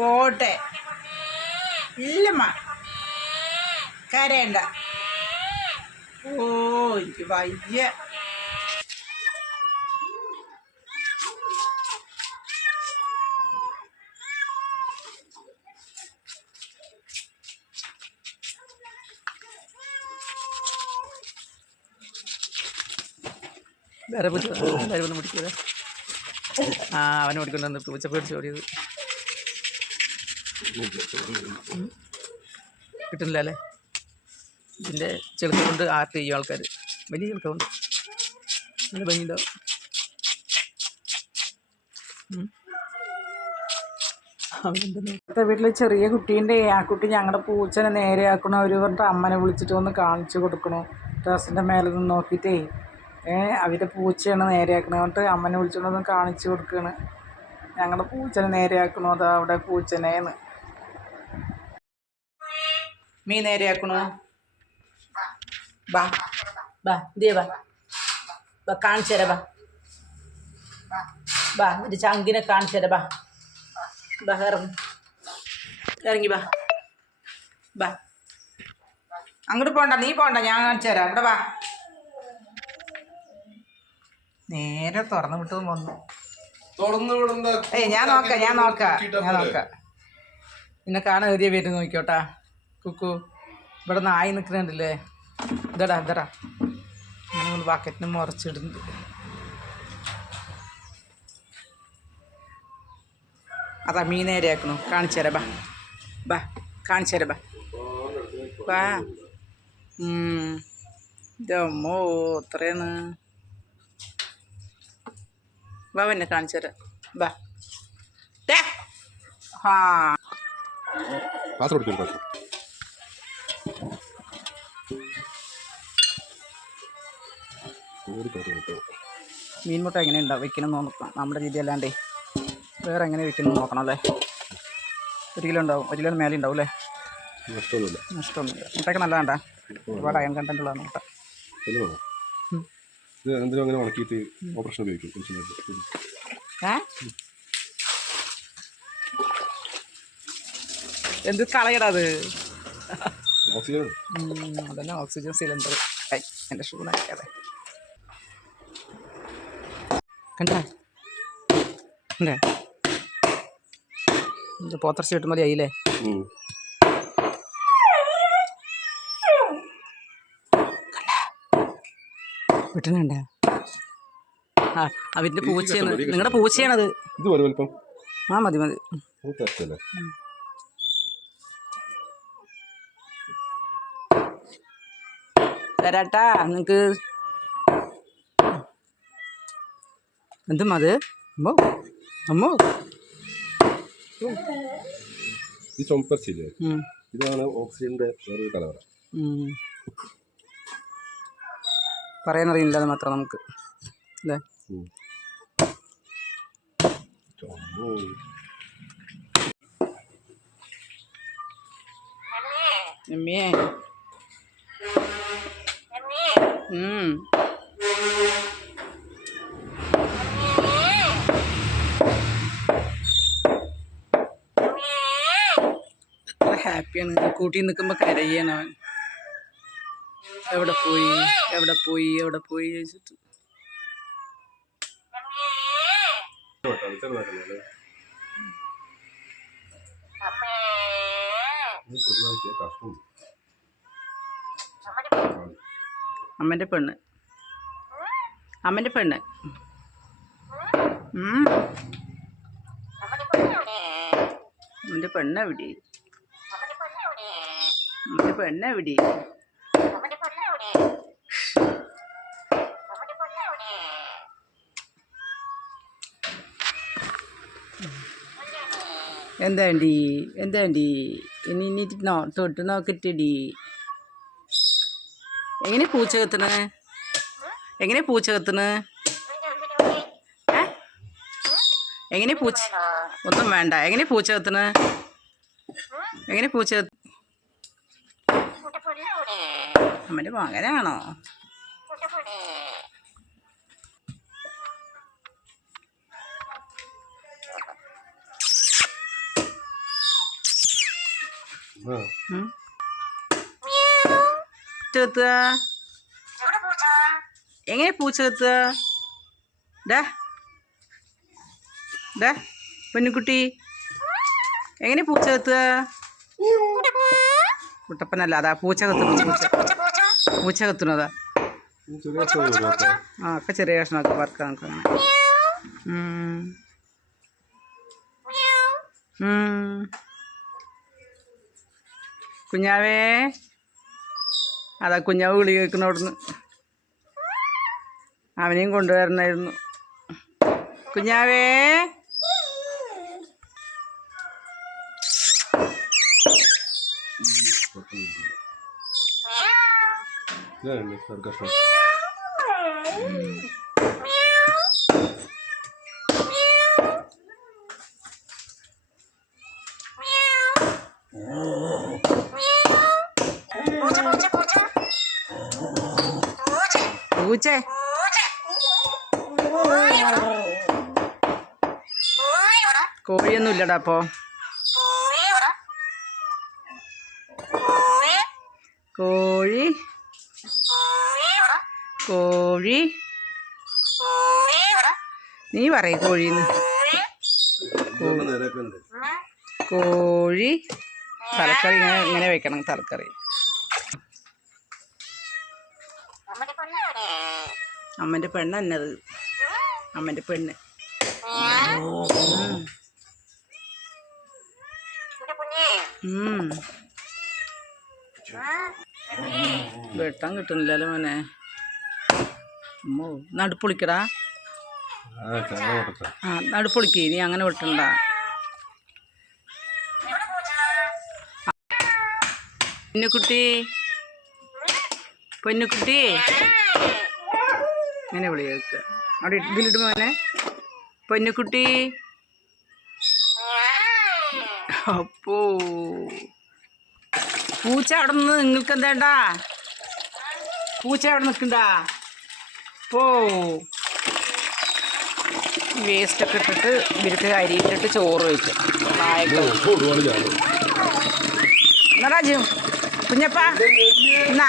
പോട്ടെ ഇല്ലമ്മ. കരയണ്ട. ഓ എനിക്ക് വയ്യ. വേറെ പൂച്ച വേറെ ഒന്ന് പിടിക്കുക ആ അവനെ ഓടിക്കൊണ്ട് വന്ന് പൂച്ച പേടിച്ച് ഓടിയത്. കിട്ടുന്നില്ല അല്ലേ ഇതിന്റെ ചെളുക്ക കൊണ്ട് ആർട്ട് ചെയ്യും ആൾക്കാർ വലിയ ചെളുക്ക കൊണ്ട്. നല്ല ഭംഗിയുണ്ടാവും. അവനെന്തെന്ന് വീട്ടിൽ ചെറിയ കുട്ടീന്റെ ആ കുട്ടി ഞങ്ങളുടെ പൂച്ചനെ നേരെയാക്കണോ അവർ പറഞ്ഞിട്ട് അമ്മനെ വിളിച്ചിട്ട് ഒന്ന് കാണിച്ചു കൊടുക്കണു. ഡ്രസ്സിന്റെ മേലെ നിന്ന് നോക്കിയിട്ടേ. ഏ അവരുടെ പൂച്ചയാണ് നേരെയാക്കണത് എന്നിട്ട് അമ്മനെ വിളിച്ചിട്ടൊന്ന് കാണിച്ചു കൊടുക്കുകയാണ് ഞങ്ങളുടെ പൂച്ചനെ നേരെയാക്കണോ അതാ അവിടെ പൂച്ചനേന്ന്. മീ നേരെയാക്കണു ബാ ബാ ദേ ബാ ബാ കാണിച്ചു തരാ ബാ ബാ ഇത് ചങ്കിനെ കാണിച്ചു തരാ ബാ ബാ ഇറങ്ങി. ഇറങ്ങി ബാ ബാ അങ്ങോട്ട് പോണ്ട നീ പോണ്ട ഞാൻ കാണിച്ചു തരാം. ഇവിടെ വാ. നേരെ തുറന്നു വിട്ടു വന്നു ഏയ് ഞാൻ നോക്കാം ഞാൻ നോക്കാം ഞാൻ നോക്കാം. നിന്നെ കാണാൻ എഴുതിയ പേര് നോക്കിയോട്ടാ. കുക്കു ഇവിടെ നായി നിൽക്കുന്നുണ്ടല്ലേ ഇതടാ ഇതടാ. ഞാനൊന്ന് ബക്കറ്റിന് മുറച്ചിടുന്നുണ്ട്. അതാ മീൻ നേരെയാക്കണു കാണിച്ചു തരാം ബാ. ബാ കാണിച്ചു തരാം ബാ. ബാ. ഇതമ്മോ എത്രയാണ് ബാ എന്നെ കാണിച്ചു തരാം. ബാ. ആ പാത്രം. എടുത്തു പാത്രം മീൻ മുട്ട എങ്ങനെ ഉണ്ടാവും വെക്കണം നോക്കണം. നമ്മുടെ രീതി അല്ലാണ്ടേ വേറെ എങ്ങനെ വെക്കണം നോക്കണം അല്ലേ? ഒരു കിലോ ഉണ്ടാവും. ഒരു കിലോ മേലെ ഉണ്ടാവും അല്ലേ? നഷ്ടമൊന്നുമില്ല. നഷ്ടമൊന്നുമില്ല. മുട്ടയൊക്കെ നല്ലതാണ്ടാ? ഒരുപാട് അയൺ കണ്ടന്റ് ഉള്ളതാണ് മുട്ട. ഇത് എന്തിനും അങ്ങനെ ഉണക്കിയിട്ട് ഓപ്പറേഷൻ ഉപയോഗിക്കും എന്ത് കളയടാ അത്? ഓക്സിജൻ. അതന്നെ ഓക്സിജൻ സിലിണ്ടർ. എന്റെ ഷൂ നനയ്ക്കാതെ. കണ്ടാ? കണ്ടേ? ഇത് പോത്തർച്ച കിട്ടുമ്പോൾ ആയില്ലേ? ഉം. കിട്ടുന്നുണ്ട ആ അവന്റെ പൂച്ചയാണ്. നിങ്ങളുടെ പൂച്ചയാണത്. ഇത് ആ മതി മതി. അത് നിങ്ങൾക്ക് എന്തും അത് അമ്മോ അമ്മോ. ഈ ചുമപ്പരച്ചില്ലേ? ഉം, ഇതാണ് ഓക്സിജന്റെ വേറൊരു കലവറ. പറയാനറിയില്ല അത് മാത്രം നമുക്ക്. അല്ലേ? ഉം. ഹാപ്പിയാണ്. കൂട്ടി നിൽക്കുമ്പോൾ കരയാണ് അവൻ. എവിടെ പോയി? എവിടെ പോയി? എവിടെ പോയി ചോദിച്ചിട്ട്. ചെറുതാക്കിയ കഷ്ണം അമ്മന്റെ പെണ്ണ്. അമ്മന്റെ പെണ്ണ്. അമ്മന്റെ പെണ്ണ് എവിടെ? അമ്മന്റെ പെണ്ണ് എവിടെ? എന്താണ്ടി എന്താണ്ടി ഇനി ഇനി തൊട്ട് നോക്കട്ടെടി. എങ്ങനെ പൂച്ച കത്തണ് എങ്ങനെ പൂച്ച കത്തണ് എങ്ങനെ പൂച്ച ഒന്നും വേണ്ട. എങ്ങനെ പൂച്ച കത്തണ് എങ്ങനെ പൂച്ച നമ്മുടെ അമ്മന്റെ മകനാണോ? ഉം? പൂച്ച കത്തുക എങ്ങനെ പൂച്ച കത്തുക ഡാ. ഡാ പൊന്നുകുട്ടി. എങ്ങനെ പൂച്ച കുട്ടപ്പനല്ല അതാ പൂച്ച കത്തുന്നു പൂച്ച. പൂച്ച കത്തുന്നതാ ആ ഒക്കെ ചെറിയ കഷ്ണമൊക്കെ വറുക്കാൻ നോക്കണം കുഞ്ഞാവേ. അതാ കുഞ്ഞാവ് വിളി കേൾക്കുന്ന അവിടുന്ന്. അവനെയും കൊണ്ടുവരണമായിരുന്നു കുഞ്ഞാവേ. ഇതാണ് ഒരു കഷ്ണം പൂച്ചേ. കോഴിയൊന്നും ഇല്ലടാ അപ്പോ. കോഴി. കോഴി. നീ പറയ കോഴിന്ന്. കോഴി. തലക്കറി ഇങ്ങനെ ഇങ്ങനെ വെക്കണം തലക്കറി. അമ്മന്റെ പെണ്ണ് എന്നത് അമ്മന്റെ പെണ്ണ്. വെട്ടാൻ കിട്ടുന്നില്ലല്ലോ മോനെ. അമ്മോ നടുപ്പൊളിക്കടാ ആ നടുപ്പൊളിക്ക് നീ അങ്ങനെ വെട്ടണ്ട. പൊന്നുകുട്ടി പൊന്നുകുട്ടി ഇങ്ങനെ വിളി കേൾക്കുക. അവിടെ ഇതിലിട്ട് മോനെ. പൊന്നുക്കുട്ടി അപ്പോ. പൂച്ച അവിടെ നിന്ന് നിങ്ങൾക്ക് എന്താണ്ടാ? പൂച്ച അവിടെ നിൽക്കണ്ടാ പോ. വേസ്റ്റൊക്കെ ഇട്ടിട്ട് ഇവർക്ക് അരിയിട്ടിട്ട് ചോറ് വെച്ചു എന്നാ രാജു കുഞ്ഞപ്പ. എന്നാ?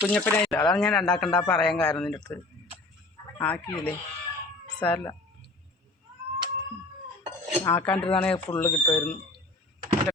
കട്ടിങ് എനിക്ക് വേഷം വന്നില്ലേ കുഞ്ഞപ്പനെ അതാണ് ഞാൻ രണ്ടാക്കണ്ട പറയാൻ കാരണം നിന്റെ അടുത്ത്. ആക്കിയില്ലേ? സാറില്ല ആക്കാണ്ടിരുന്നാണെങ്കിൽ ഫുള്ള് കിട്ടുമായിരുന്നു